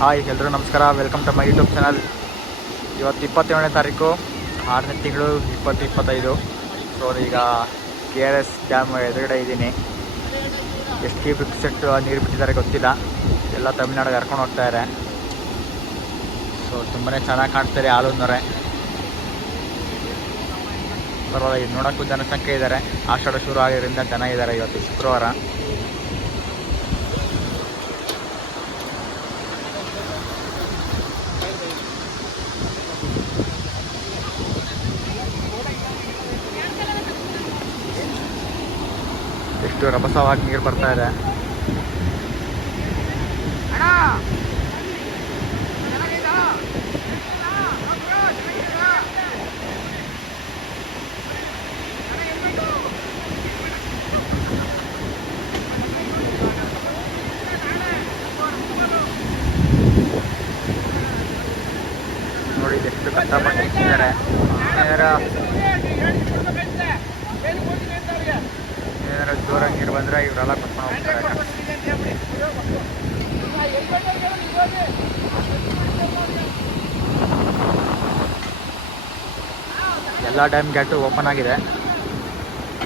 Hi ಎಲ್ಲರೂ ನಮಸ್ಕಾರ, welcome to my YouTube channel. ಇವತ್ತು 27ನೇ ತಾರೀಕು 6ನೇ ತಿಂಗಳು 2025. ಸೊ ಈಗ KRS ಡ್ಯಾಮ್ ಎದುರುಗಡೆ ಇದ್ದೀನಿ. ಎಷ್ಟು ಕ್ಯೂಬಿಕ್ ಸೆಟ್ ನೀರು ಬಿಟ್ಟಿದ್ದಾರೆ ಗೊತ್ತಿಲ್ಲ. ಎಲ್ಲ ತಮಿಳ್ನಾಡಿಗೆ ಕರ್ಕೊಂಡು ಹೋಗ್ತಾಯಿದ್ದಾರೆ. ಸೊ ತುಂಬಾ ಚೆನ್ನಾಗಿ ಕಾಣ್ತಾರೆ ಹಾಲುನ್ನೊರೆ. ಪರವಾಗಿಲ್ಲ, ನೋಡೋಕ್ಕೂ ಜನಸಂಖ್ಯೆ ಇದ್ದಾರೆ. ಆಷಾಢ ಶುರು ಆಗಿರೋದ್ರಿಂದ ಜನ ಇದ್ದಾರೆ. ಇವತ್ತು ಶುಕ್ರವಾರ. ಎಷ್ಟು ರಭಸವಾಗಿ ನೀರು ಬರ್ತಾ ಇದೆ. ನೋಡಿ ಎಷ್ಟು ಕಷ್ಟಪಟ್ಟು ನಿಂತಿದ್ದಾರೆ. ಏನಾರ ಜೋರಾಗಿ ನೀರು ಬಂದರೆ ಇವರೆಲ್ಲ ಕರ್ಕೊಂಡು ಹೋಗ್ತಾರೆ. ಎಲ್ಲ ಡ್ಯಾಮ್ ಗೇಟು ಓಪನ್ ಆಗಿದೆ.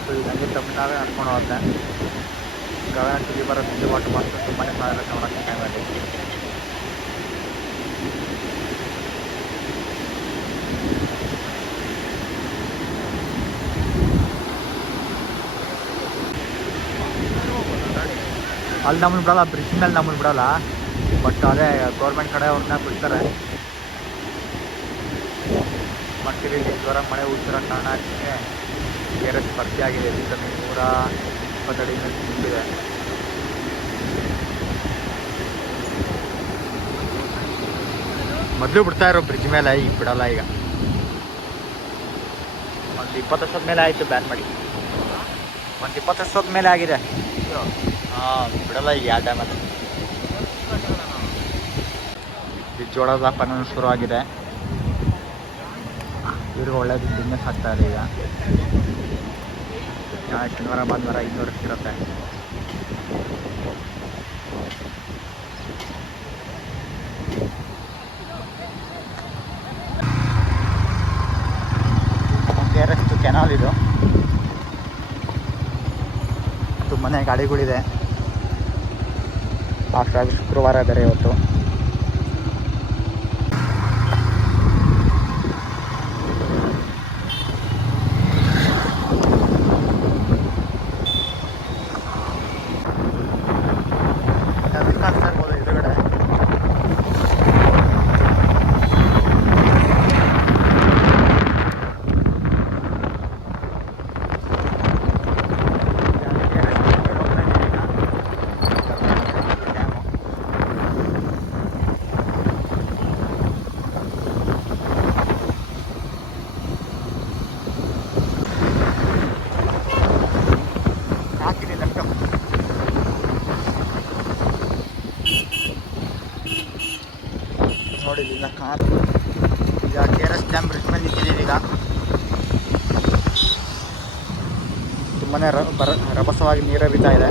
ಸೊ ಈಗ ಹಂಗೆ ತಮಿಳ್ನಾಡು ನಡ್ಕೊಂಡು ಹೋಗುತ್ತೆ. ಗಗನ ಚುಕ್ಕಿ ಬರೋ ಬಿದ್ದು ವಾಟರ್ ಮಾತ್ರ ತುಂಬಾ ಚೆನ್ನಾಗಿರುತ್ತೆ ನೋಡೋಕ್ಕೆ ಟೈಮಲ್ಲಿ. ಅಲ್ಲಿ ನಮ್ಮನ್ನು ಬಿಡೋಲ್ಲ, ಬ್ರಿಡ್ಜ್ ಮೇಲೆ ನಮ್ಮನ್ನು ಬಿಡೋಲ್ಲ. ಬಟ್ ಅದೇ ಗೌರ್ಮೆಂಟ್ ಕಡೆ ಅವ್ರನ್ನ ಬಿಡ್ತಾರೆ. ಮತ್ತು ಇಲ್ಲಿ ಜೋರಾಗಿ ಮಳೆ ಹುಡ್ತಿರೋ ಕಾರಣಕ್ಕೆ KRS ಭರ್ತಿ ಆಗಿದೆ. ಇಲ್ಲಿ 120 ಅಡಿ ಮೇಲೆ ತುಂಬಿದೆ. ಮೊದಲು ಬಿಡ್ತಾ ಇರೋ ಬ್ರಿಡ್ಜ್ ಮೇಲೆ, ಈಗ ಬಿಡೋಲ್ಲ. ಈಗ ಒಂದು 20 ವರ್ಷದ ಮೇಲೆ ಆಯಿತು ಬ್ಯಾನ್ ಮಾಡಿ. ಒಂದು 20 ವರ್ಷದ ಮೇಲೆ ಆಗಿದೆ. ಬಿಡಲ್ಲ ಈಗ ಯಾವ ಡ್ಯಾಮಲ್ಲಿ. ಬ್ರಿಡ್ಜ್ ಹೊಡೋದ ಪನ್ನ ಶುರು ಆಗಿದೆ. ಇವ್ರಿಗೆ ಒಳ್ಳೇದು ಬಿಸ್ನೆಸ್ ಆಗ್ತಾ ಇದೆ. ಈಗ ಶನಿವಾರ ಭಾನುವಾರ 200 ಇರುತ್ತೆ. KRS ಕೆನಾಲ್ ಇದು. ತುಂಬಾ ಗಾಡಿಗಳಿದೆ. ಅಷ್ಟಾಗಿ ಶುಕ್ರವಾರ ಬೇರೆ ಇವತ್ತು. ಎದುರುಗಡೆ ನೋಡಿ ಈಗ ಕಾರ್. ಈಗ KRS ಡ್ಯಾಮ್ ಬ್ರಿಡ್ಜ್ ಮೇಲೆ ನಿಂತಿದ್ದೀವಿ. ಈಗ ತುಂಬಾ ರಭಸವಾಗಿ ನೀರು ಹರಿತಾ ಇದೆ.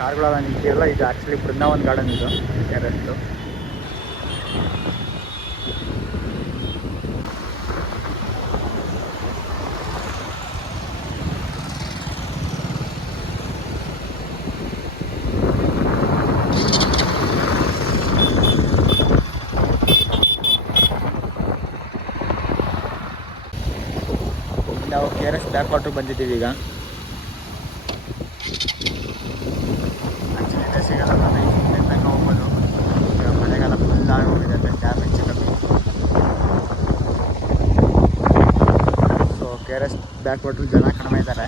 ಕಾರ್ಗಳೆಲ್ಲ ನಿಂತಿರಲ್ಲ. ಇದು ಆ್ಯಕ್ಚುಲಿ ಬೃಂದಾವನ್ ಗಾರ್ಡನ್ ಇದು KRS. ನಾವು KRS ಬ್ಯಾಕ್ ವಾಟ್ರಿಗೆ ಬಂದಿದ್ದೀವಿ. ಈಗ ಆ್ಯಕ್ಚುಲಿ ಸಿಗಲ್ಲ, ತನಕ ಹೋಗ್ಬೋದು. ಈಗ ಮಳೆಗಾಲ ಫುಲ್ ಆಗೋಗಿದೆ ಡ್ಯಾಮ್ ಹೆಚ್ಚು ಕಮ್ಮಿ. ಸೊ KRS ಬ್ಯಾಕ್ ವಾಟ್ರ್ ಜನ ಕಡಿಮೆ ಇದ್ದಾರೆ.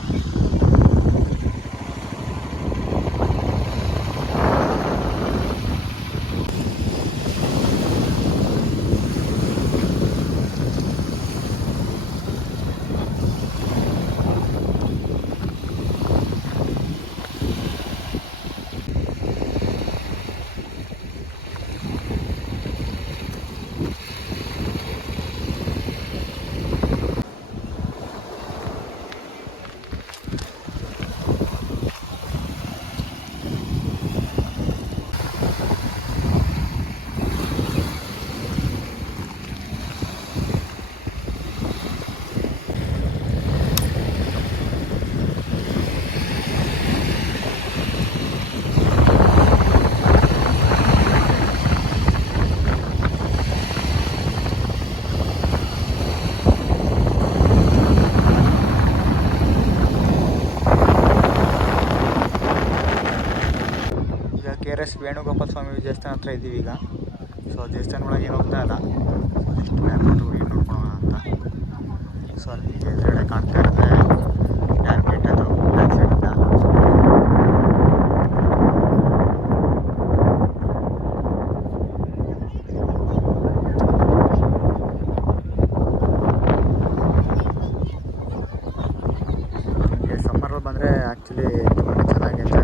KRS ವೇಣುಗೋಪಾಲ ಸ್ವಾಮಿ ದೇವಸ್ಥಾನ ಹತ್ರ ಇದ್ದೀವಿ ಈಗ. ಸೊ ದೇವಸ್ಥಾನ ಒಳಗೆ ಏನು ಹೋಗ್ತಾ ಇಲ್ಲ, ಜಸ್ಟ್ ಬ್ಯಾಕ್ಗ್ರೌಂಡ್ ಹೋಗಿ ನೋಡ್ಕೊಳ್ಳೋಣ ಅಂತ. ಸೊ ಅಲ್ಲಿ ಎದುರುಗಡೆ ಕಾಣ್ತಾ ಇರುತ್ತೆ ಡ್ಯಾಮ್ ಗೇಟ್, ಅದು ಬ್ಯಾಕ್ ಸೈಡಿಂದ. ಸಮ್ಮರಲ್ಲಿ ಬಂದರೆ ಆ್ಯಕ್ಚುಲಿ ತುಂಬಾ ಚೆನ್ನಾಗಿ ಎಂಜಾಯ್